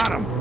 Got him!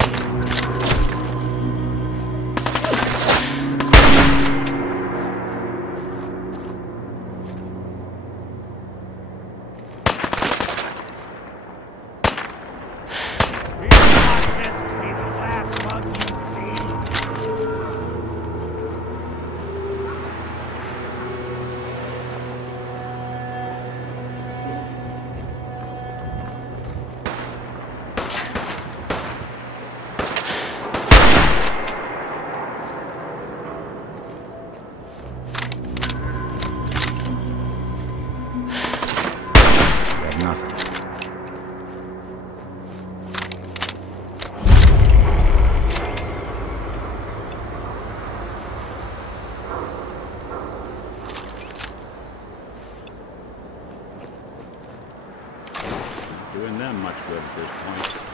Doing them much good at this point.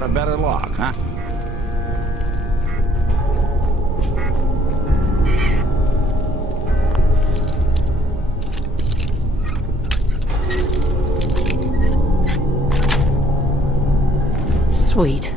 lot of better luck, huh? Sweet.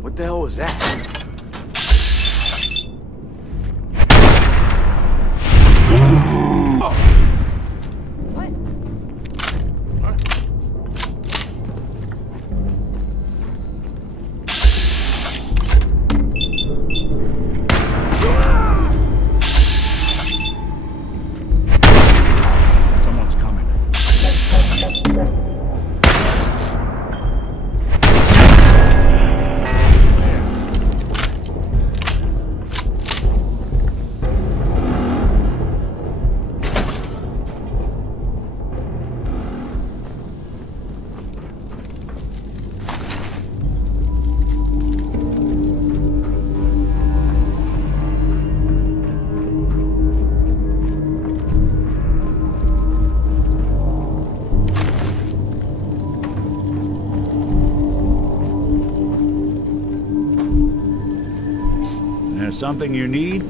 What the hell was that? Someone's coming. There's something you need?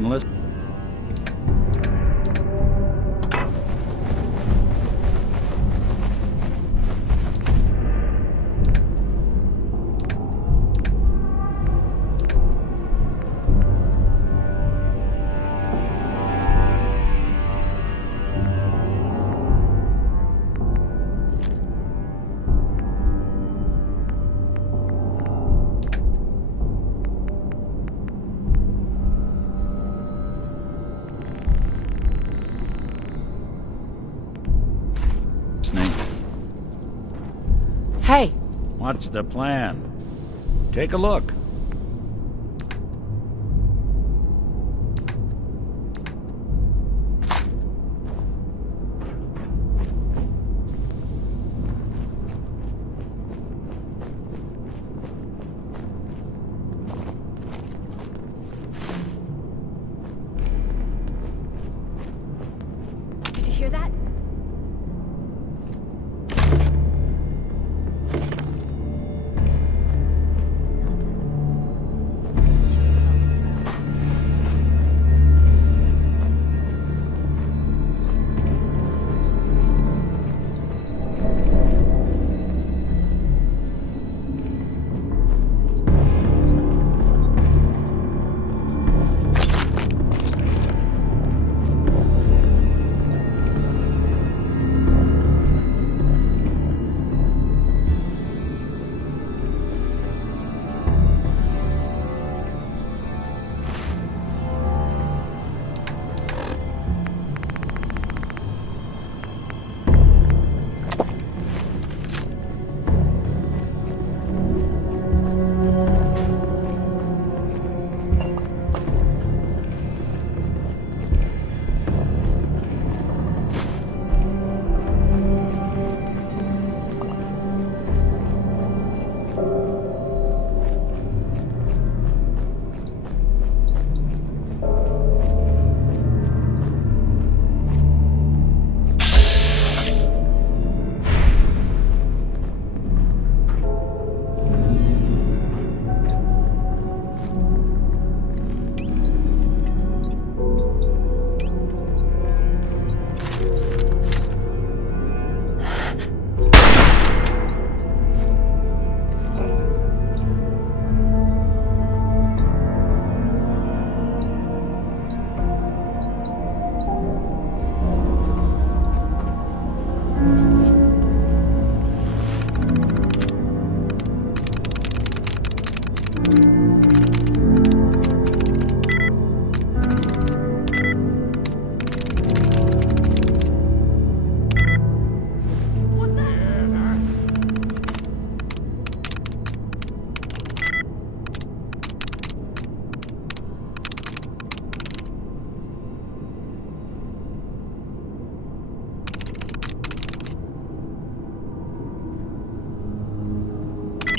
I'm listening. Hey, What's the plan? Take a look. Did you hear that? Nothing.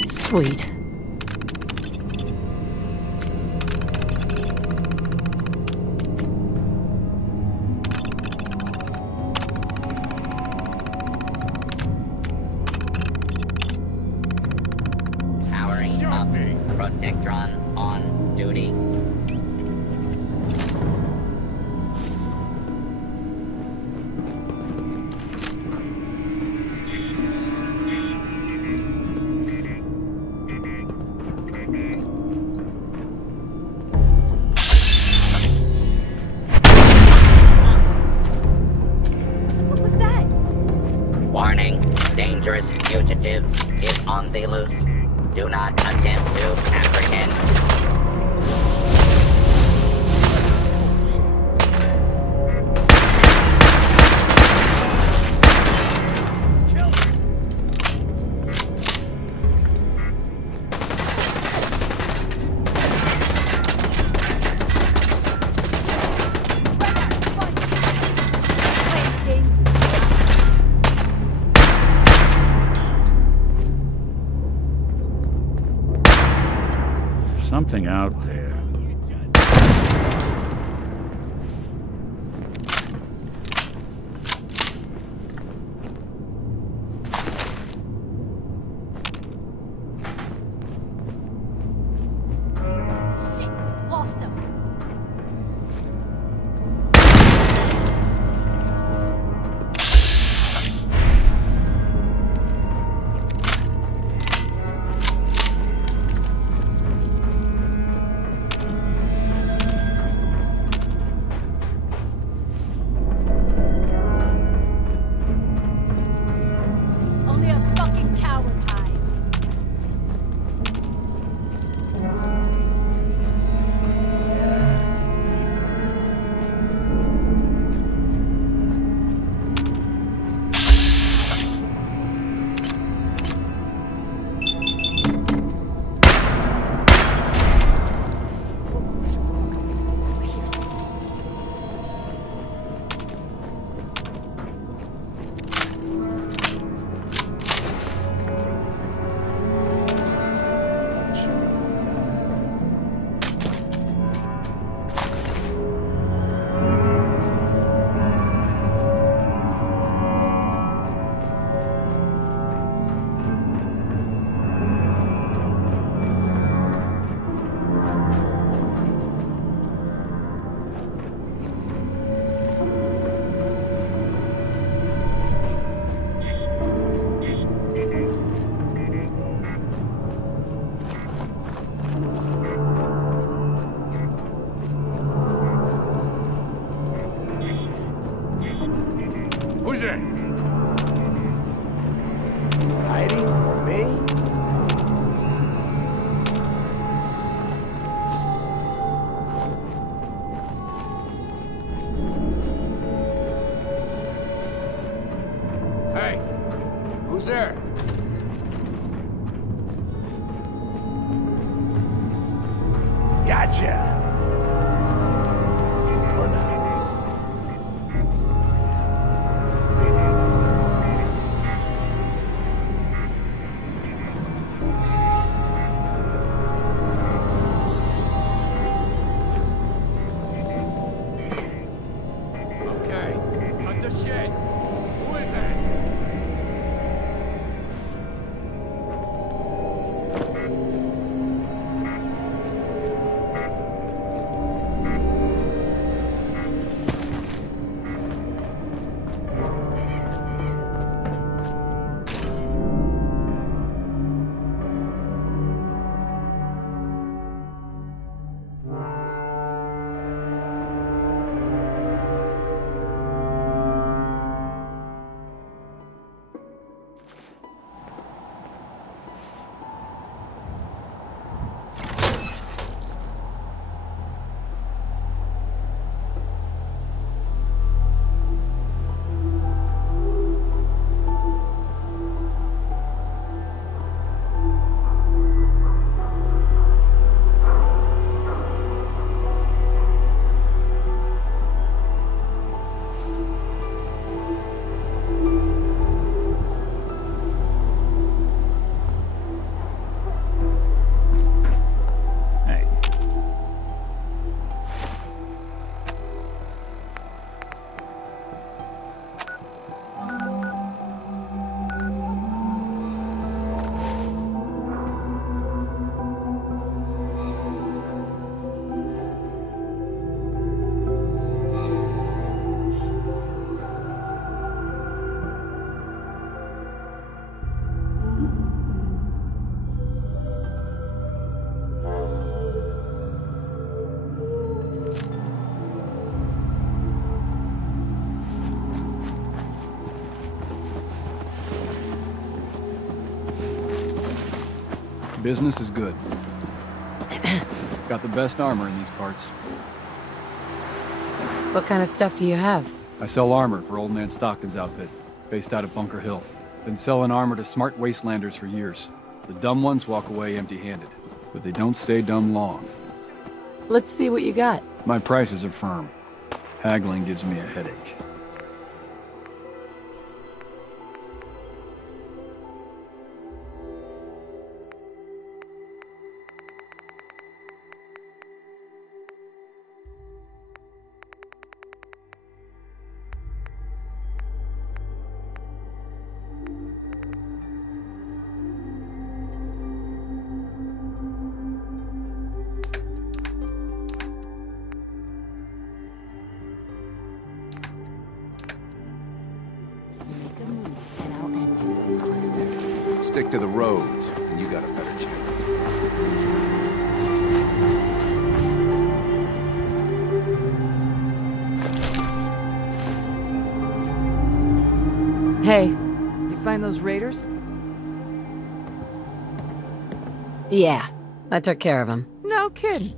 Sweet. Powering up. Protectron on duty. What was that? Warning, dangerous fugitive is on the loose. Do not attempt to apprehend. Playing games with Something out there. shit. Lost him. Only a fucking coward hides. Who's there? Hiding from me? Hey, who's there? Gotcha. Or not. Okay, cut the shit. Who is that? Business is good. Got the best armor in these parts. What kind of stuff do you have? I sell armor for Old Man Stockton's outfit, based out of Bunker Hill. Been selling armor to smart wastelanders for years. The dumb ones walk away empty-handed, but they don't stay dumb long. Let's see what you got. My prices are firm. Haggling gives me a headache. Stick to the roads, and you got a better chance of Hey. You find those raiders? Yeah, I took care of him. No kidding.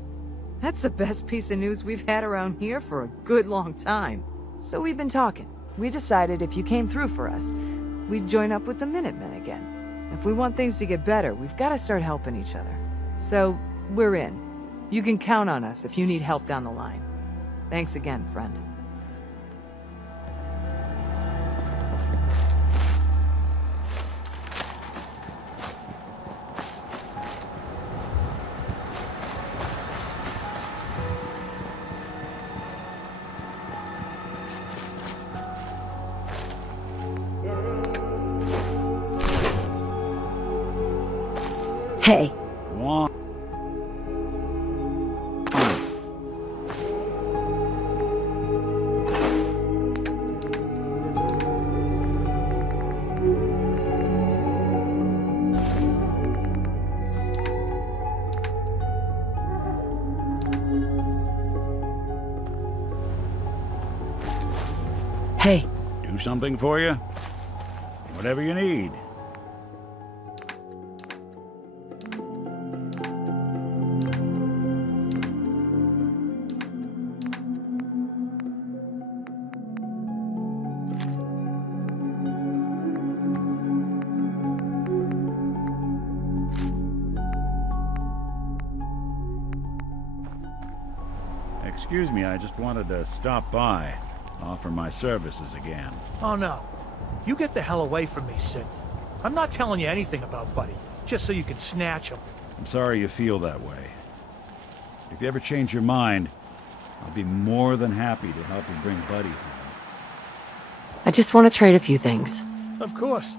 That's the best piece of news we've had around here for a good long time. So we've been talking. We decided if you came through for us, we'd join up with the Minutemen again. If we want things to get better, we've got to start helping each other. So, we're in. You can count on us if you need help down the line. Thanks again, friend. Hey. Go on. Hey. Do something for you? Whatever you need. Excuse me, I just wanted to stop by, offer my services again. Oh no. You get the hell away from me, Synth. I'm not telling you anything about Buddy, just so you can snatch him. I'm sorry you feel that way. If you ever change your mind, I'll be more than happy to help you bring Buddy home. I just want to trade a few things. Of course.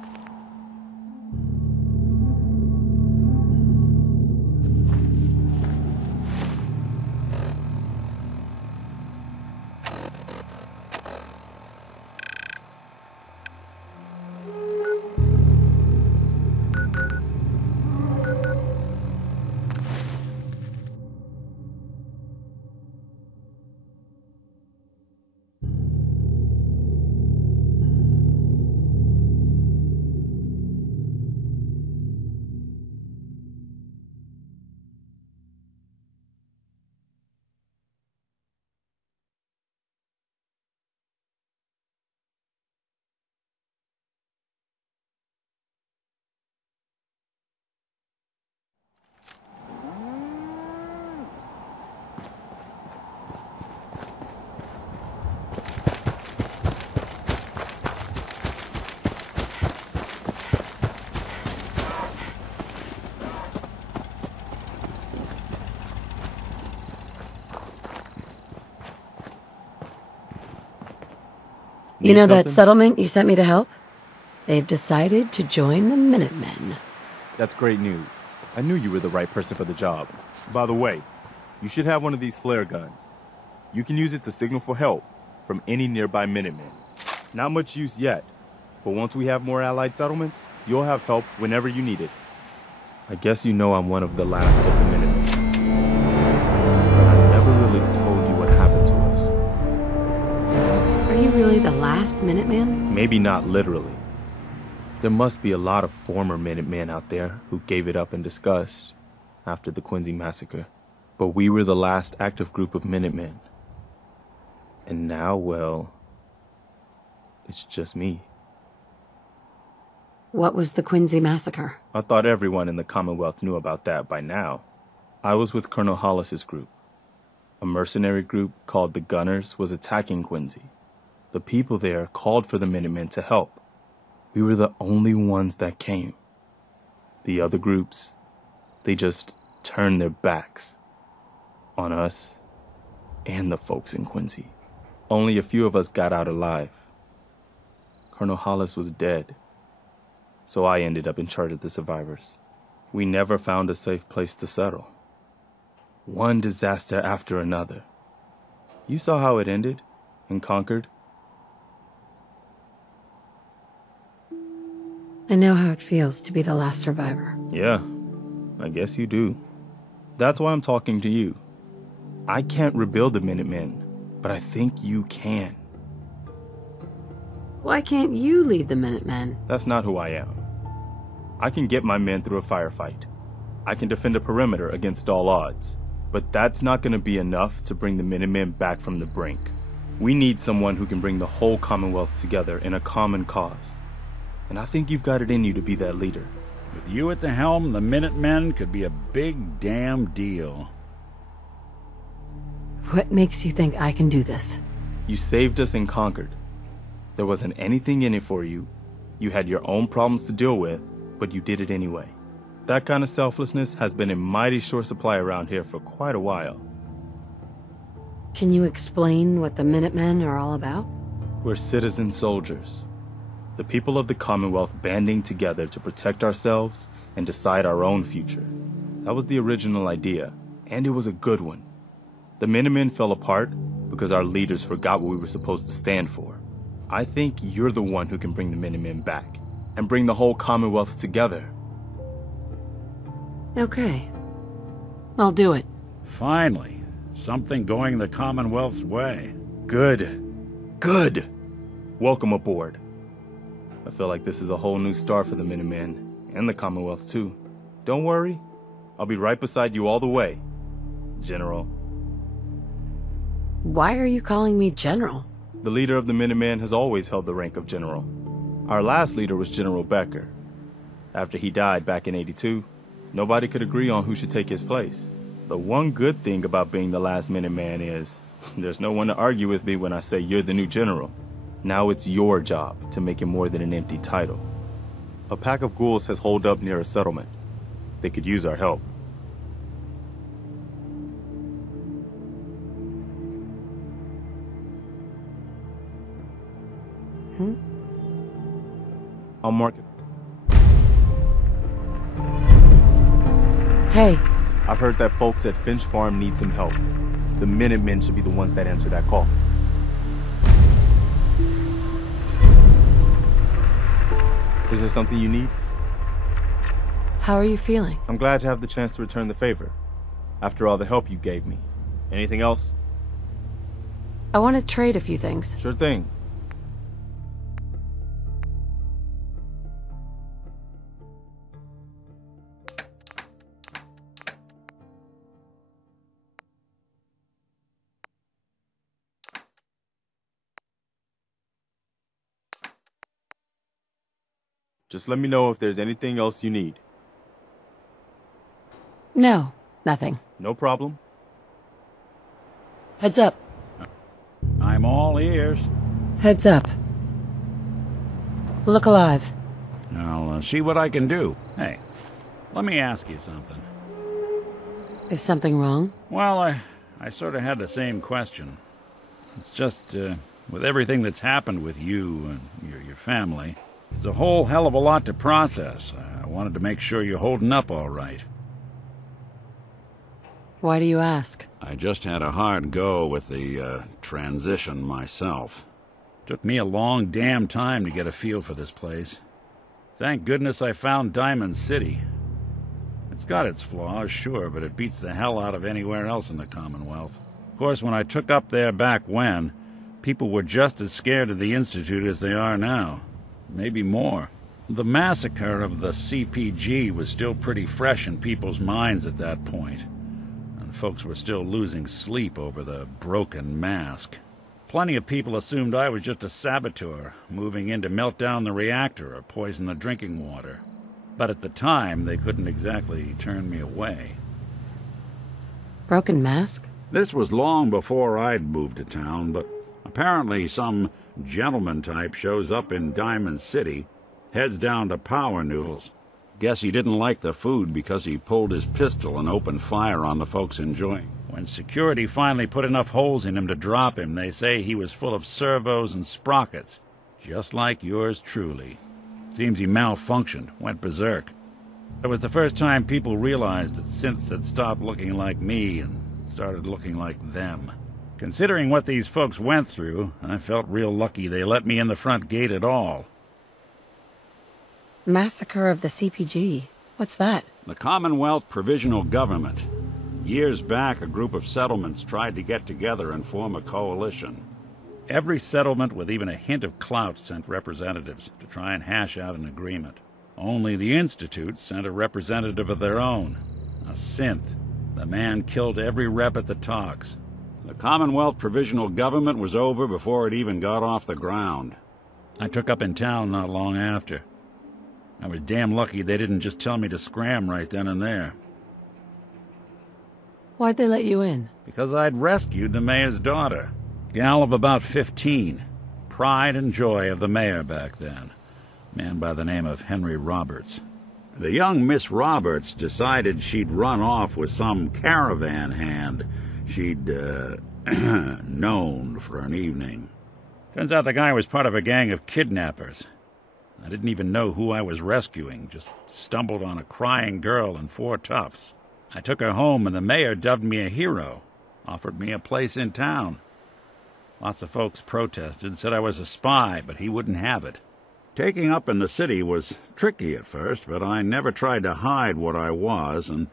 You know that settlement you sent me to help? They've decided to join the Minutemen. That's great news. I knew you were the right person for the job. By the way, you should have one of these flare guns. You can use it to signal for help from any nearby Minutemen. Not much use yet, but once we have more allied settlements, you'll have help whenever you need it. I guess you know I'm one of the last of the Minutemen. But I never really told you what happened to us. Are you really the last Minuteman? Maybe not literally. There must be a lot of former Minutemen out there who gave it up in disgust after the Quincy massacre. But we were the last active group of Minutemen. And now, well, it's just me. What was the Quincy massacre? I thought everyone in the Commonwealth knew about that by now. I was with Colonel Hollis's group. A mercenary group called the Gunners was attacking Quincy. The people there called for the Minutemen to help. We were the only ones that came. The other groups, they just turned their backs on us and the folks in Quincy. Only a few of us got out alive. Colonel Hollis was dead, so I ended up in charge of the survivors. We never found a safe place to settle. One disaster after another. You saw how it ended in Concord? I know how it feels to be the last survivor. Yeah, I guess you do. That's why I'm talking to you. I can't rebuild the Minutemen, but I think you can. Why can't you lead the Minutemen? That's not who I am. I can get my men through a firefight. I can defend a perimeter against all odds. But that's not going to be enough to bring the Minutemen back from the brink. We need someone who can bring the whole Commonwealth together in a common cause. And I think you've got it in you to be that leader. With you at the helm, the Minutemen could be a big damn deal. What makes you think I can do this? You saved us in Concord. There wasn't anything in it for you. You had your own problems to deal with, but you did it anyway. That kind of selflessness has been in mighty short supply around here for quite a while. Can you explain what the Minutemen are all about? We're citizen soldiers. The people of the Commonwealth banding together to protect ourselves and decide our own future. That was the original idea, and it was a good one. The Minutemen fell apart because our leaders forgot what we were supposed to stand for. I think you're the one who can bring the Minutemen back and bring the whole Commonwealth together. Okay. I'll do it. Finally, something going the Commonwealth's way. Good. Good. Welcome aboard. I feel like this is a whole new start for the Minutemen, and the Commonwealth too. Don't worry, I'll be right beside you all the way, General. Why are you calling me General? The leader of the Minutemen has always held the rank of General. Our last leader was General Becker. After he died back in '82, nobody could agree on who should take his place. The one good thing about being the last Minuteman is there's no one to argue with me when I say you're the new general. Now it's your job to make it more than an empty title. A pack of ghouls has holed up near a settlement. They could use our help. I'll mark it. Hey. I've heard that folks at Finch Farm need some help. The Minutemen should be the ones that answer that call. Is there something you need? How are you feeling? I'm glad to have the chance to return the favor. After all the help you gave me. Anything else? I want to trade a few things. Sure thing. Just let me know if there's anything else you need. No, nothing. No problem. Heads up. I'm all ears. Heads up. Look alive. I'll see what I can do. Hey, let me ask you something. Is something wrong? Well, I sort of had the same question. It's just, with everything that's happened with you and your family, it's a whole hell of a lot to process. I wanted to make sure you're holding up all right. Why do you ask? I just had a hard go with the transition myself. Took me a long damn time to get a feel for this place. Thank goodness I found Diamond City. It's got its flaws, sure, but it beats the hell out of anywhere else in the Commonwealth. Of course, when I took up there back when, people were just as scared of the Institute as they are now. Maybe more. The massacre of the CPG was still pretty fresh in people's minds at that point, and folks were still losing sleep over the broken mask. Plenty of people assumed I was just a saboteur, moving in to melt down the reactor or poison the drinking water. But at the time, they couldn't exactly turn me away. Broken mask? This was long before I'd moved to town, but apparently some gentleman type shows up in Diamond City, heads down to Power Noodles. Guess he didn't like the food because he pulled his pistol and opened fire on the folks enjoying. When security finally put enough holes in him to drop him, they say he was full of servos and sprockets, just like yours truly. Seems he malfunctioned, went berserk. It was the first time people realized that synths had stopped looking like me and started looking like them. Considering what these folks went through, I felt real lucky they let me in the front gate at all. Massacre of the CPG. What's that? The Commonwealth Provisional Government. Years back, a group of settlements tried to get together and form a coalition. Every settlement with even a hint of clout sent representatives to try and hash out an agreement. Only the Institute sent a representative of their own, a synth. The man killed every rep at the talks. The Commonwealth Provisional Government was over before it even got off the ground. I took up in town not long after. I was damn lucky they didn't just tell me to scram right then and there. Why'd they let you in? Because I'd rescued the mayor's daughter. Gal of about 15. Pride and joy of the mayor back then. Man by the name of Henry Roberts. The young Miss Roberts decided she'd run off with some caravan hand she'd, known for an evening. Turns out the guy was part of a gang of kidnappers. I didn't even know who I was rescuing, just stumbled on a crying girl and 4 toughs. I took her home and the mayor dubbed me a hero, offered me a place in town. Lots of folks protested, said I was a spy, but he wouldn't have it. Taking up in the city was tricky at first, but I never tried to hide what I was, and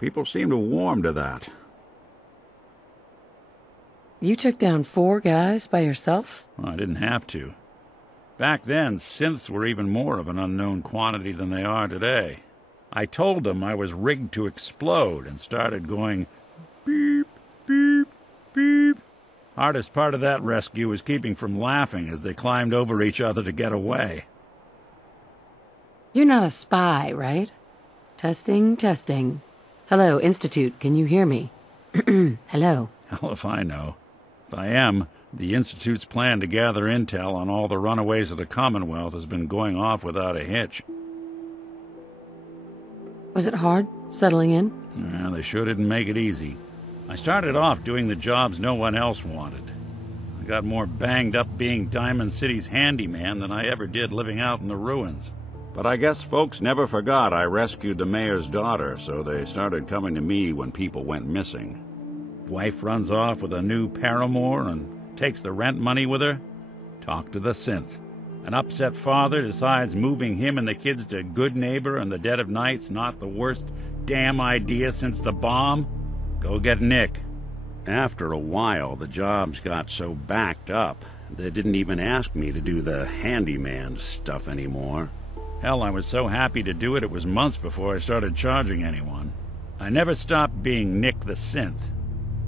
people seemed to warm to that. You took down 4 guys by yourself? Well, I didn't have to. Back then, synths were even more of an unknown quantity than they are today. I told them I was rigged to explode and started going beep, beep, beep. Hardest part of that rescue was keeping from laughing as they climbed over each other to get away. You're not a spy, right? Testing, testing. Hello, Institute, can you hear me? Hello. Hell if I know. If I am, the Institute's plan to gather intel on all the runaways of the Commonwealth has been going off without a hitch. Was it hard, settling in? Yeah, they sure didn't make it easy. I started off doing the jobs no one else wanted. I got more banged up being Diamond City's handyman than I ever did living out in the ruins. But I guess folks never forgot I rescued the mayor's daughter, so they started coming to me when people went missing. Wife runs off with a new paramour and takes the rent money with her. Talk to the synth. An upset father decides moving him and the kids to Good Neighbor in the dead of night's not the worst damn idea since the bomb. Go get Nick. After a while, the jobs got so backed up, they didn't even ask me to do the handyman stuff anymore. Hell, I was so happy to do it, it was months before I started charging anyone. I never stopped being Nick the Synth,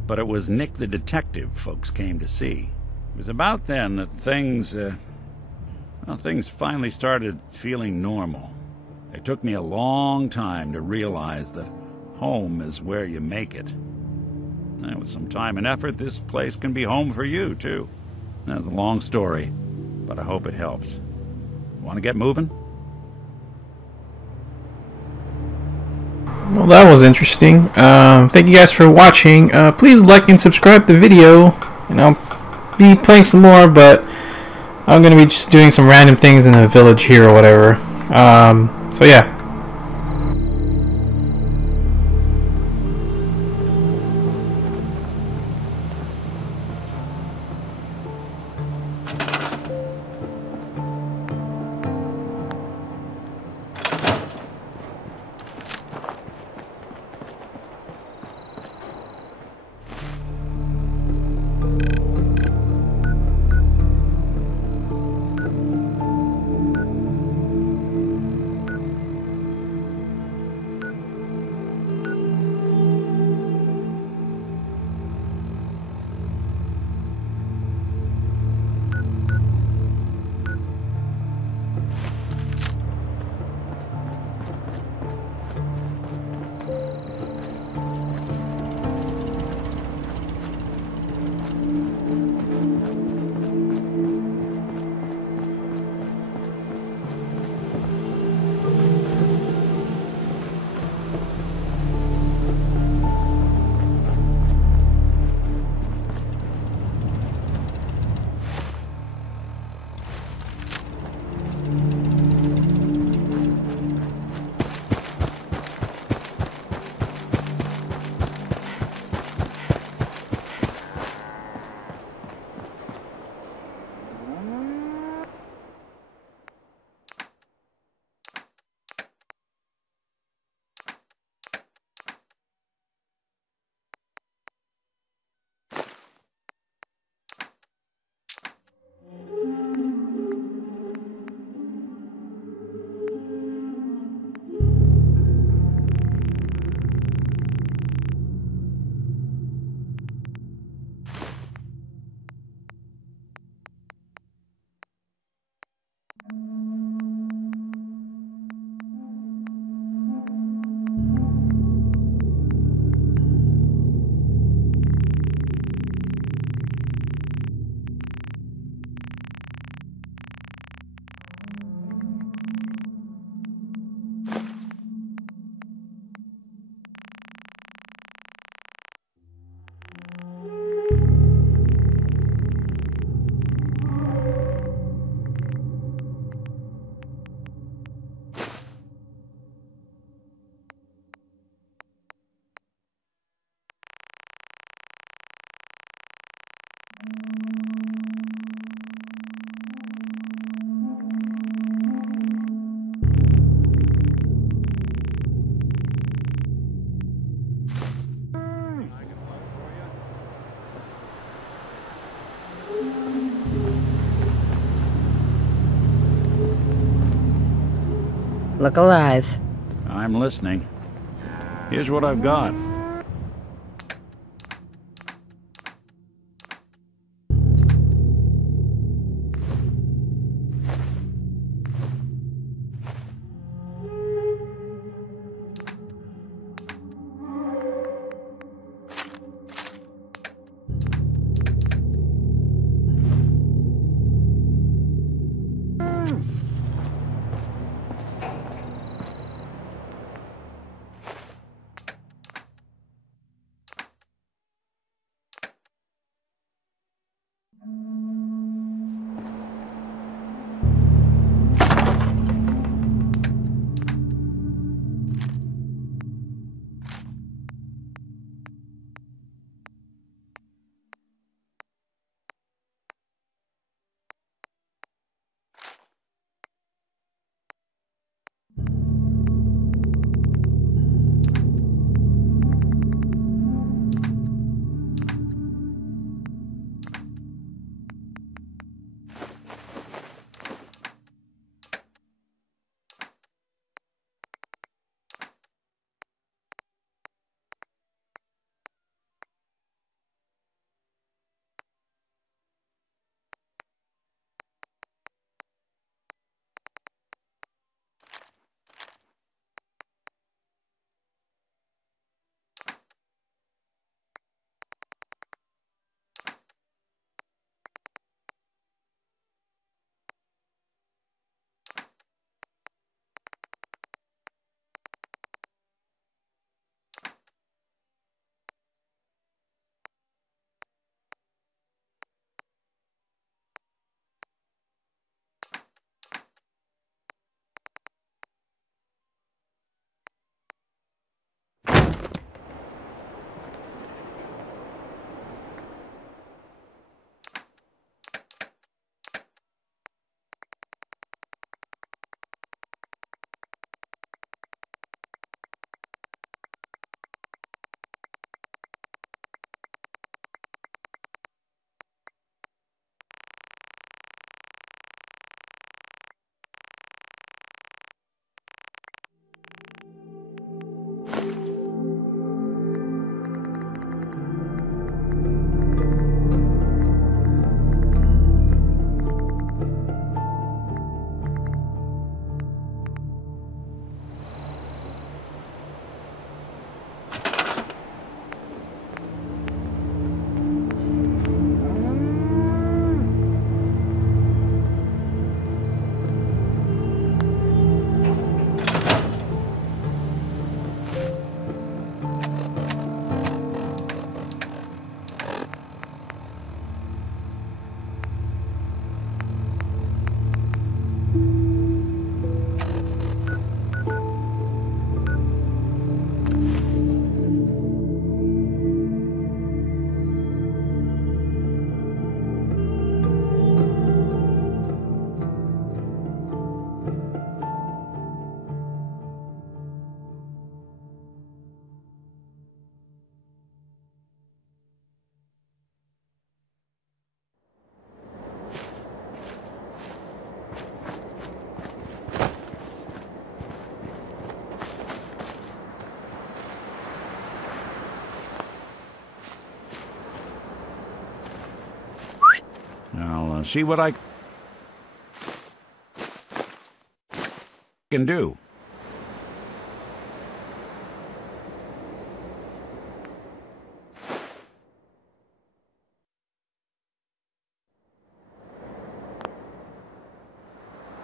but it was Nick the Detective folks came to see. It was about then that things finally started feeling normal. It took me a long time to realize that home is where you make it. And with some time and effort, this place can be home for you, too. That's a long story, but I hope it helps. Want to get moving? Well, that was interesting. Thank you guys for watching. Please like and subscribe the video, and I'll be playing some more, but I'm going to be just doing some random things in the village here or whatever. So yeah. Look alive. I'm listening. Here's what I've got. I'll see what I can do.